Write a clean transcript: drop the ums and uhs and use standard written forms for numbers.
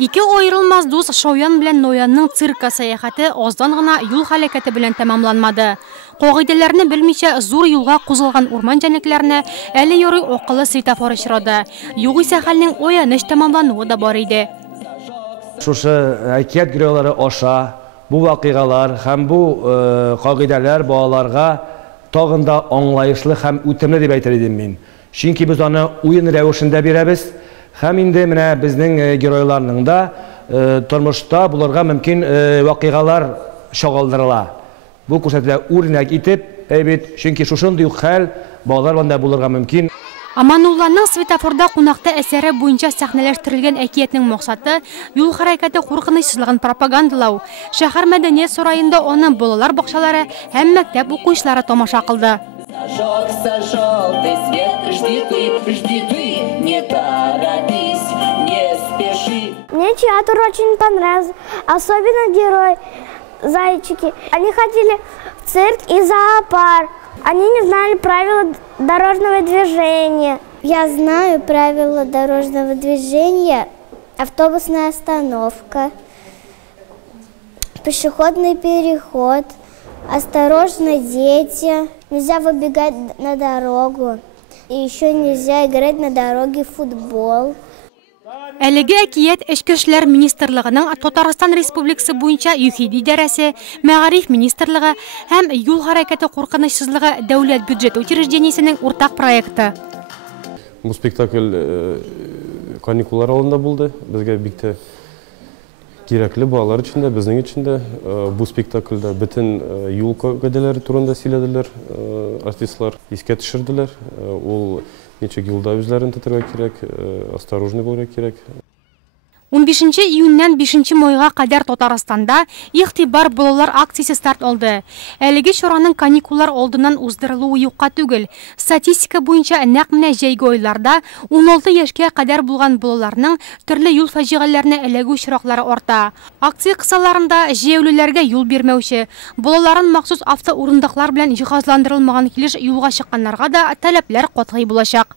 Ике айрылмас дус Шауян белән Ноянның цирка сәяхәте аздан гына юл һәлакәте белән тәмамланмады. Кагыйдәләрне белмичә зур юлга кузгалган урман җәнлекләренә әле ярый акыллы светофор очрады. Югыйсә хәлнең аяныч тәмамлануы да бар иде. Шушы әкият геройлары аша бу вакыйгалар һәм бу кагыйдәләр балаларга тагын да аңлаешлы һәм үтемле дип әйтер идем мин. Чөнки без аны уен рәвешендә бирәбез. Һәм инде менә безнең геройларның да тормышта булырга мөмкин вакыйгалар чагылдырыла. Бу күрсәтелә үрнәк итеп, әйбит, чөнки шушындый хәл балалар белән дә булырга мөмкин. Аманулланың светофорда кунакта әсәре буенча сәхнәләштерелгән әкиятнең максаты юл хәрәкәте куркынычсызлыгын пропагандалау. Шәһәр мәдәният сараенда аны балалар бакчалары һәм мәктәп укучылары тамаша кылды. Мне театр очень понравился, особенно герой зайчики. Они ходили в цирк и зоопарк. Они не знали правила дорожного движения. Я знаю правила дорожного движения. Автобусная остановка, пешеходный переход, осторожно, дети. Нельзя выбегать на дорогу. И еще нельзя играть на дороге в футбол. Әлеге әкият Эчке эшләр министрлыгының Татарстан Республикасы буенча ЮХИД идарәсе, Мәгариф министрлыгы һәм юл хәрәкәте куркынычсызлыгы дәүләт бюджет учреждениесенең уртак проекты. Бу спектакль каникуллар алдында булды. Безгә бик тә кирәкле балалар өчен дә, безнең өчен дә. Бу спектакльдә бөтен юл кагыйдәләре турында сөйләделәр, артистлар искә төшерделәр. Ул ничек юлда үзләрен тотарга кирәк, осторожный булырга кирәк. 15 июньнән 5 майга кадәр Татарстанда игътибар балалар акциясе старт алды. Әлеге чараның каникуллар алдыннан уздырылуы юкка түгел. Статистика буенча нәкъ менә җәйге айларда 16 яшькә кадәр булган балаларның төрле юл фаҗигаләренә эләгү очраклары арта. Акция кысаларында җәяүлеләргә юл бирмәүче, балаларын махсус автоурындаклар белән җиһазландырылмаган килеш юлга чыкканнарга да таләпләр катгый булачак.